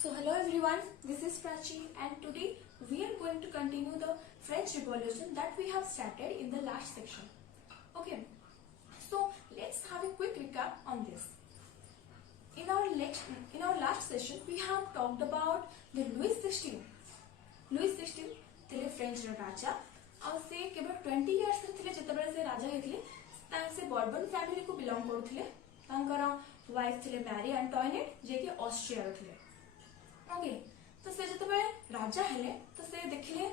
So hello everyone, this is Prachi and today we are going to continue the French Revolution that we have started in the last section. Okay, so let's have a quick recap on this. In our last session we have talked about the Louis XVI. Louis XVI ଥିଲେ French राजा और से केवल 20 years ଥିଲେ ଯେତେବେଳେ ସେ ରାଜା ହେଇଥିଲେ ସେ bourbon family को बिलोंग କରୁଥିଲେ ତାଙ୍କର वाइफ ଥିଲେ मैरी एंटोइनेट जे कि ऑस्ट्रिया रो ଥିଲେ ओके तो से जेतेबेले राजा हेले तो से देखिले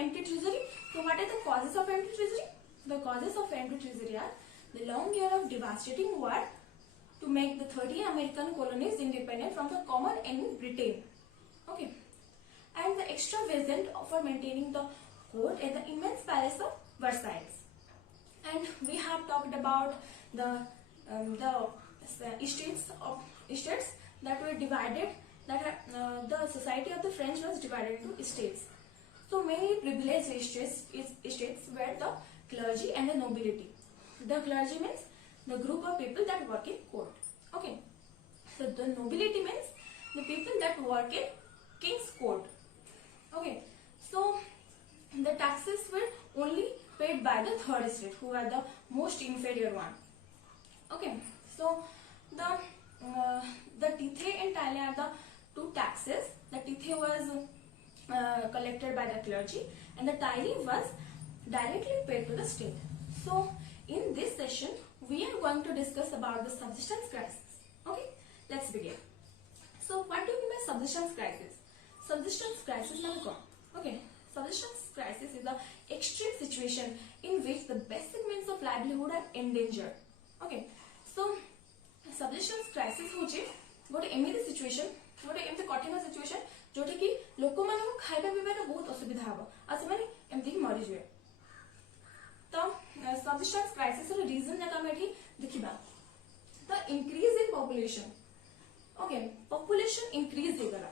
एम्प्टी ट्रेजरी तो what are the causes of empty treasury the causes of empty treasury are the long year of devastating war to make the 30 American colonies independent from the common enemy Britain. Okay, and the extra visit for maintaining the court at the immense palace of Versailles. And we have talked about the estates that were divided. The society of the French was divided into estates. So mainly privileged estates were the clergy and the nobility. The clergy means the group of people that work in court. Okay, so the nobility means the people that work in king's court. Okay, so the taxes were only paid by the third estate, who are the most inferior one. Okay, so the tithe and taille are the two taxes. The tithe was collected by the clergy and the taille was directly paid to the state. So in this session we are going to discuss about the subsistence crisis. Okay, let's begin. So what do you mean by subsistence crisis? Subsistence crisis means what? Okay, subsistence crisis is the extreme situation in which the basic means of livelihood are endangered. Okay, so subsistence crisis होची गोटे एमिति situation गोटे एमिति कठिन situation Jote कि लोक मानको खाइबा पिबार बहुत असुविधा हबो आ से माने एमिति कि मरि जवे तो सबसिस्टेंस क्राइसिस रो रीजन जका हम एठी देखिबा the increase in population okay population increase हो गला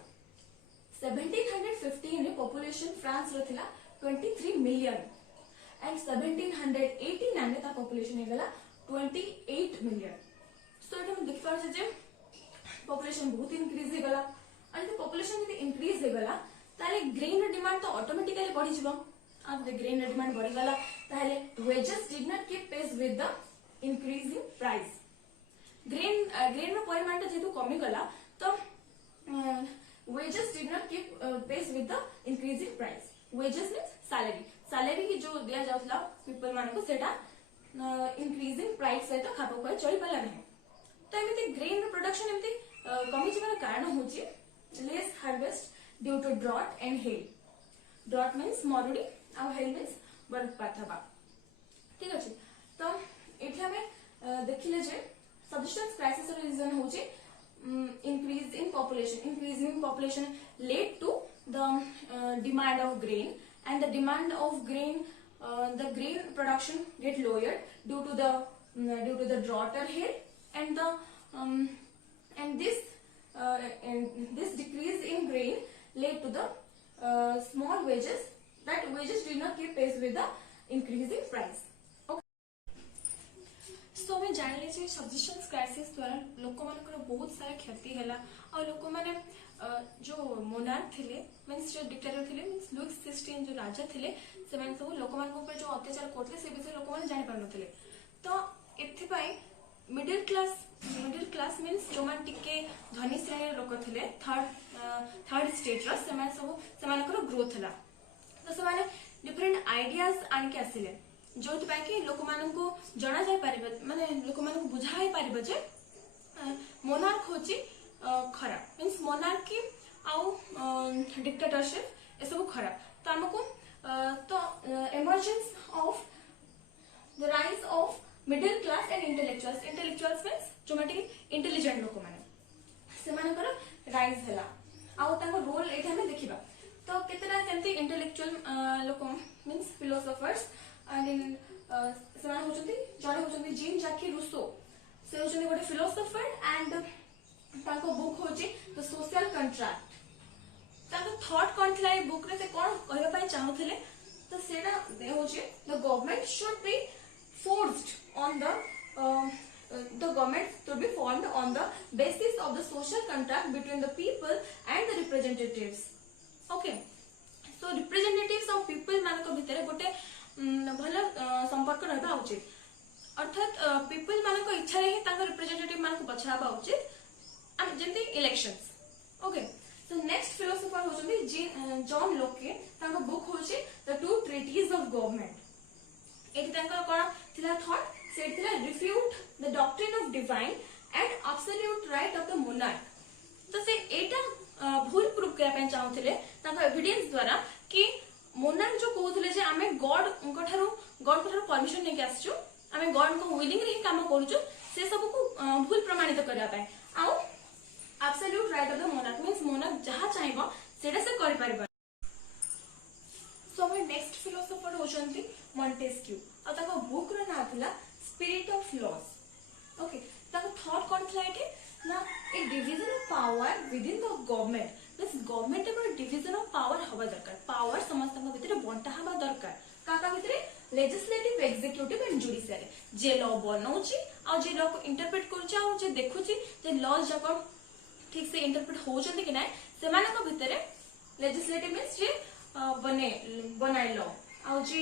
1715 रे पॉपुलेशन फ्रांस रो थिला 23 मिलियन एंड 1789 रे ता पॉपुलेशन हो गला 28 मिलियन सो एटा हम देख पार जे पॉपुलेशन बहुत इंक्रीज हो गला एंड द पॉपुलेशन यदि इंक्रीज हो गला ताले ग्रेन रो डिमांड तो ऑटोमेटिकली बढ़ी जिवो अब द ग्रेन रो डिमांड बढ़ी गला ताले wages did not keep pace with the increasing price grain रो परिमाण जेतु कमी गला तो wages did not keep pace with the increasing price wages means salary की जो दिया जाउतला पीपल मान को सेटा इंक्रीजिंग प्राइस सहित खाप खय चली पाला नहीं तो एमिति ग्रेन रो प्रोडक्शन एमिति कमी जबार कारण होची less harvest due to drought and hail drought means मरुडी आ हेल मींस बरफपात हबा ठीक अछि तो एठी हमें देखिले जे सबसिस्टेंस क्राइसिस रो रीजन होची increase in population led to the demand of grain and the demand of grain the grain production get lowered due to the drought or hail and this decrease in grain led to the small wages that wages did not keep pace with the increasing price. सो मैं जानले जे subsistence crisis द्वारा लोक मानकर बहुत सारा क्षति हैला और लोक माने जो मोनार्क थिले मींस जो डिक्टेटर थिले मींस लुइस 16 जो राजा थिले से माने सब लोक मान ऊपर जो अत्याचार करथले से विषय लोक माने जानि पारनथिले तो एथि पई मिडिल क्लास मींस जो मान टिके धनी श्रेणी लोक थिले थर्ड स्टेट रो से माने सब से मानकर ग्रोथ हैला तो से माने डिफरेंट आइडियाज आनि के आसिले जो कि लोक माननको जना जाय पारिबे माने लोक माननको बुझाई पारिबे जे मोनार्क होची खराब मींस मोनार्की आउ डिक्टेटरशिप ए सब खराब तो हमको तो emergence of the rise of middle class and intellectuals means जो माटी इंटेलिजेंट लोक माने से मानकर राइज हैला आउ ताको रोल एठा में देखिबा तो केतना सेमती इंटेलेक्चुअल लोक मींस फिलोसोफर्स and in ସେମାନେ होचंती जणे होचंती जीन जाकी रूसो से होचंती गोटे फिलोसोफर एंड ताको बुक होची द सोशल कॉन्ट्रैक्ट ताको थॉट कोन थला ए बुक रे से कोन कहबा पई चाहुथिले तो सेना होची the government should be forced on the the government to be formed on the basis of the social contract between the people and the representatives. Okay, so representatives of people मानक भितर गोटे भल संपर्क रहबा उचित, अर्थात पीपल मानक इच्छा रे ही तांको रिप्रेजेंटेटिव मानक बछाबा उचित जेंति elections. Okay, so next philosopher होचंदी जॉन लोके. तांको बुक होचे the two treaties of government. एटी तांको कोन थिला थॉट से थिला refute the doctrine of divine and absolute right of the monarch. तो से एटा भूल प्रूफ करा पे चाहुथिले तांको एविडेंस द्वारा कि मोनार्क जो कहउथिले जे आमे गॉड को ठारू परमिशन नै के आछू, आमे गॉड को विलिंग रे ही काम करूछु, से सब को भूल प्रमाणित करा पे. आउ absolute right of the monarch means monarch जहा चाहेबो सेटा से करि परबा. सो हमर नेक्स्ट फिलोसोफर होचंती मॉन्टेस्क्यू. आ ताको बुक रो ना थिला स्पिरिट ऑफ लॉस. ओके, ताको थॉट कोन थिला एटे ना ए division of power within the government. Means government एबर डिवीजन ऑफ पावर हवा दरकार. पावर समस्त को भितरे बंटा हवा दरकार. काका भितरे लेजिस्लेटिव, एग्जीक्यूटिव एंड जुडिशियरी. जे लॉ बनौची आ जे लॉ को इंटरप्रेट करूची आ जे देखुची जे लॉ जाको ठीक से इंटरप्रेट होचंती कि नै, सेमाने को भितरे लेजिस्लेटिव मींस जे बनाए लॉ, आ जे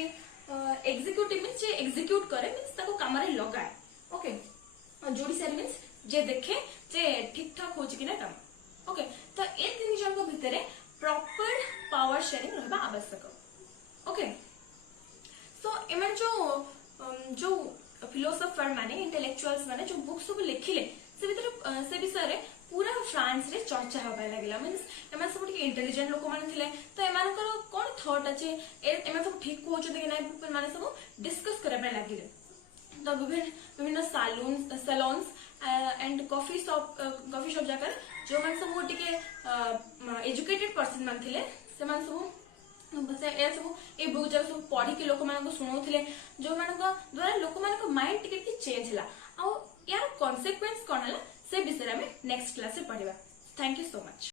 एग्जीक्यूटिव मींस जे एग्जीक्यूट करे मींस ताको काम रे लगाए. ओके, जुडिशियरी मींस जे देखे जे ठीक ठाक होची कि नै काम. ओके, तो ए तीन जन को भितरे प्रॉपर पावर शेयरिंग रहबा आवश्यक. ओके, तो एमन जो फिलोसोफर माने इंटेलेक्चुअल्स माने जो बुक सब लिखिले से भितर से विषय रे पूरा फ्रांस रे चर्चा होबा लागला. मींस एमन सब ठीक इंटेलिजेंट लोक माने थिले, तो एमान को कोन थॉट अछि एमन सब ठीक कहउछथि कि नै पीपल माने सब डिस्कस करबा लागिले. तो विभिन्न सैलून्स एंड कॉफी शॉप जाकर जो मान सब टिके एजुकेटेड पर्सन मान थिले से मान सब ए सब ए बुक जब सब पढ़ी के लोक मान को सुनौथिले, जो मान को द्वारा लोक मान को माइंड टिके चेंज हला. आ यार कॉन्सिक्वेंस कोन हला से विषय में नेक्स्ट क्लास से पढ़िबा. Thank you so much.